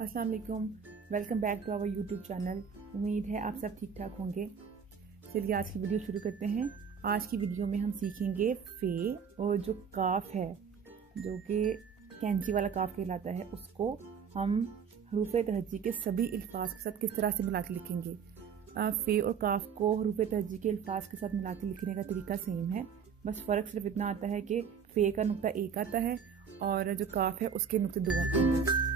अस्सलाम वालेकुम, welcome back to our YouTube channel. उम्मीद है आप सब ठीक ठाक होंगे। चलिए आज की वीडियो शुरू करते हैं। आज की वीडियो में हम सीखेंगे फे और जो काफ है जो कि कैंची वाला काफ कहलाता है, उसको हम हरूफ तहज्जी के सभी अल्फाज के साथ किस तरह से मिला के लिखेंगे। फ़े और काफ को हरूफ तहज्जी के अल्फाज के साथ मिला के लिखने का तरीका सेम है, बस फ़र्क सिर्फ इतना आता है कि फ़े का नुक्ता एक आता है और जो काफ है उसके नुक्ते दो आते हैं।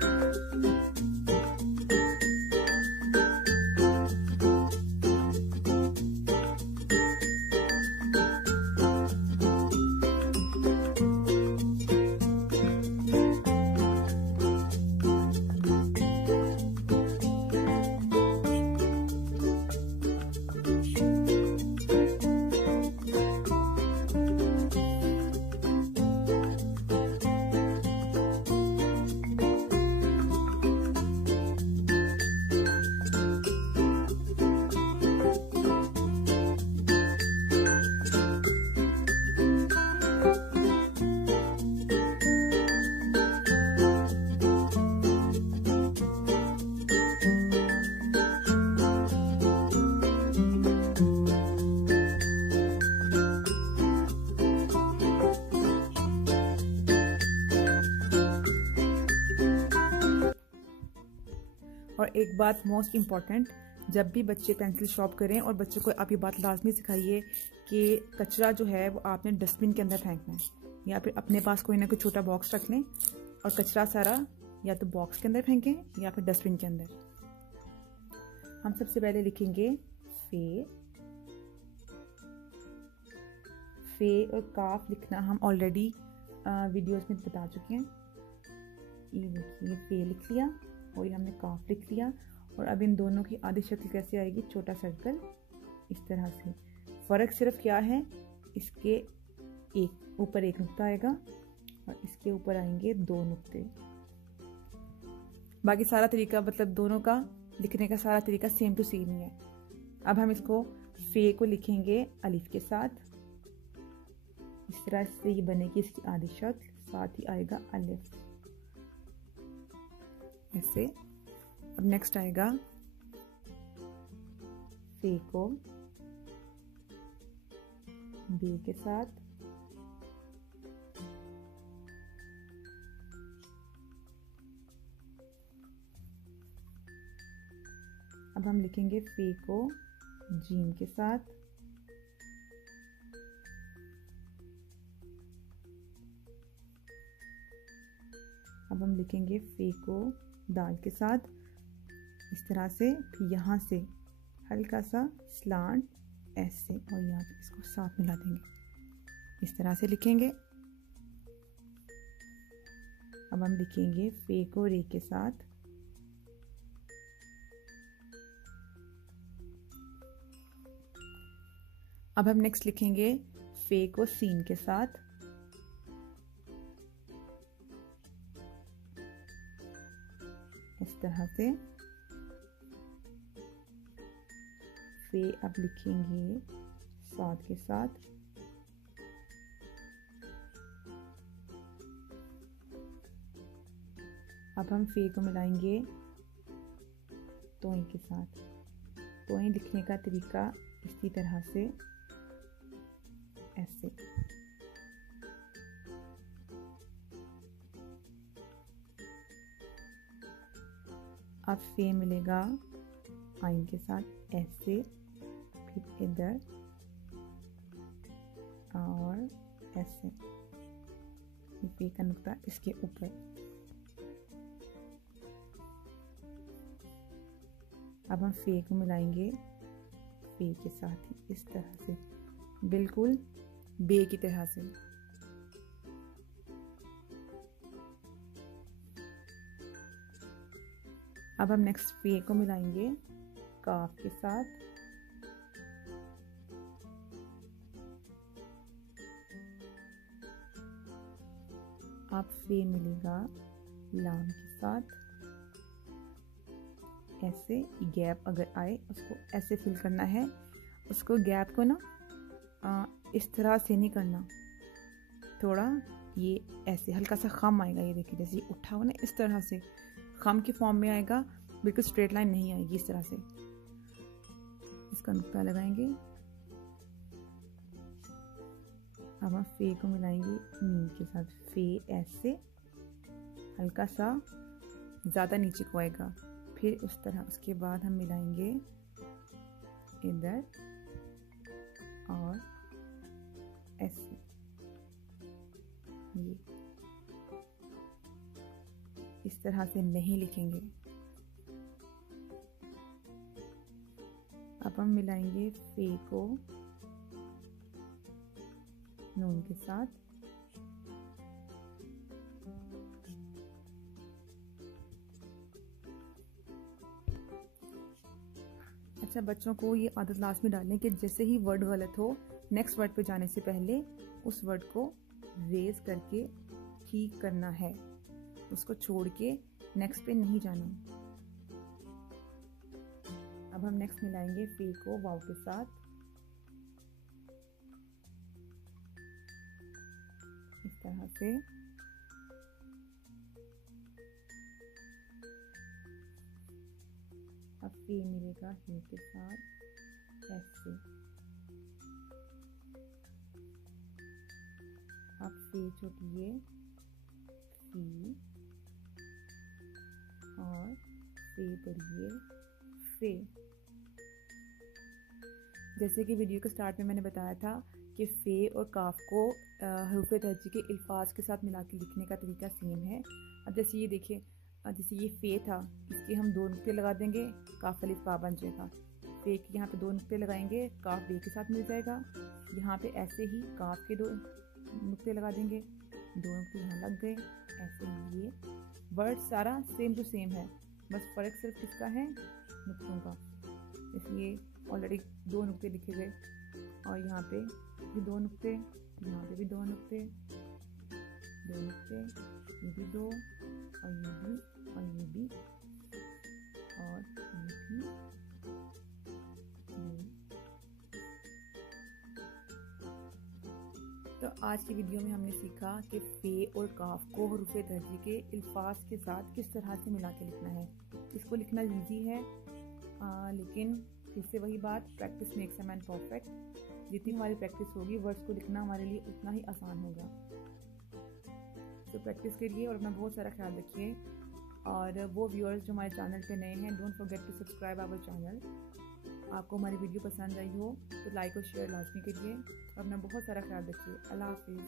और एक बात मोस्ट इम्पॉर्टेंट, जब भी बच्चे पेंसिल शॉर्प करें और बच्चों को आप ये बात लाजमी सिखाइए कि कचरा जो है वो आपने डस्टबिन के अंदर फेंकना है, या फिर अपने पास कोई ना कोई छोटा बॉक्स रख लें और कचरा सारा या तो बॉक्स के अंदर फेंकें या फिर डस्टबिन के अंदर। हम सबसे पहले लिखेंगे फे। फे और काफ लिखना हम ऑलरेडी वीडियोस में बता चुके हैं। ये देखिए, फे लिख लिया और ये हमने काफ लिख लिया। और अब इन दोनों की आधी शक्ल कैसे आएगी? छोटा सर्कल इस तरह से। फ़र्क सिर्फ क्या है, इसके एक ऊपर एक नुक्ता आएगा और इसके ऊपर आएंगे दो नुक्ते। बाकी सारा तरीका, मतलब दोनों का लिखने का सारा तरीका सेम टू सेम ही है। अब हम इसको फे को लिखेंगे अलिफ के साथ। इस तरह से ये बनेगी इसकी आधी शक्ल, साथ ही आएगा अलिफ ऐसे। अब नेक्स्ट आएगा फे को बे के साथ, अब हम लिखेंगे फे को जीम के साथ, अब हम लिखेंगे फे को दाल के साथ इस तरह से। फिर यहाँ से हल्का सा स्लांट ऐसे और यहाँ पे इसको साथ मिला देंगे, इस तरह से लिखेंगे। अब हम लिखेंगे फे को रे के साथ, अब हम नेक्स्ट लिखेंगे फे को सीन के साथ, इस तरह से। फे अब लिखेंगे साथ के साथ, अब हम फे को मिलाएंगे तोई के साथ। तोई लिखने का तरीका इसी तरह से ऐसे। अब फे मिलेगा आइन के साथ ऐसे, फिर इधर और ऐसे, फे का नुक्ता इसके ऊपर। अब हम फे को मिलाएंगे फे के साथ ही इस तरह से, बिल्कुल बे की तरह से। अब हम नेक्स्ट फे को मिलाएंगे काफ के साथ, अब फे मिलेगा लाम के साथ ऐसे। गैप अगर आए उसको ऐसे फिल करना है, उसको गैप को ना इस तरह से नहीं करना, थोड़ा ये ऐसे हल्का सा खम आएगा। ये देखिए जैसे ये उठा हुआ ना, इस तरह से खम के फॉर्म में आएगा, बिल्कुल स्ट्रेट लाइन नहीं आएगी। इस तरह से इसका नुक्ता लगाएंगे। अब हम फे को मिलाएंगे नीम के साथ। फे ऐसे हल्का सा ज़्यादा नीचे को आएगा, फिर उस तरह। उसके बाद हम मिलाएंगे इधर और ऐसे, ये इस तरह से नहीं लिखेंगे। अब हम मिलाएंगे फे को नून के साथ। अच्छा, बच्चों को ये आदत लास्ट में डालें कि जैसे ही वर्ड गलत हो, नेक्स्ट वर्ड पे जाने से पहले उस वर्ड को रेज करके ठीक करना है, उसको छोड़ के नेक्स्ट पे नहीं जाना। अब हम नेक्स्ट मिलाएंगे फे को वाव के साथ। इस तरह से अब फे मिलेगा ही के साथ ऐसे। अब फे छोटिए फी और फे बढ़िए फे। जैसे कि वीडियो के स्टार्ट में मैंने बताया था कि फे और काफ को हरूफ तहज्जी के अल्फाज के साथ मिला के लिखने का तरीका सेम है। अब जैसे ये देखिए, जैसे ये फे था, इसके हम 2 नुक्ते लगा देंगे, काफ अलिफ बा बन जाएगा। फे के यहाँ पे 2 नुक्ते लगाएंगे, काफ बे के साथ मिल जाएगा। यहाँ पे ऐसे ही काफ के 2 नुक्ते लगा देंगे, 2 नुक्ते यहाँ लग गए। ऐसे ये वर्ड सारा सेम टू सेम है, बस फ़र्क सिर्फ किसका है, नुक्तों का। इसलिए ऑलरेडी 2 नुक्ते लिखे गए और यहाँ पे भी 2 नुक्ते, यहाँ पे भी 2 नुक्ते, 2 नुक्ते, ये भी 2 और ये भी और ये भी और ये भी, ये। तो आज की वीडियो में हमने सीखा कि फे और काफ को हरूफ तहज्जी के अल्फाज के साथ किस तरह से मिला के लिखना है। इसको लिखना ईजी है, लेकिन फिर से वही बात, practice makes a man perfect. जितनी हमारी प्रैक्टिस होगी, वर्ड्स को लिखना हमारे लिए उतना ही आसान होगा। तो प्रैक्टिस करिए और अपना बहुत सारा ख्याल रखिए। और वो व्यूअर्स जो हमारे चैनल पे नए हैं, don't forget to subscribe our channel. आपको हमारी वीडियो पसंद आई हो तो लाइक और शेयर लाजमी करिए और अपना बहुत सारा ख्याल रखिए। अल्लाह हाफिज़।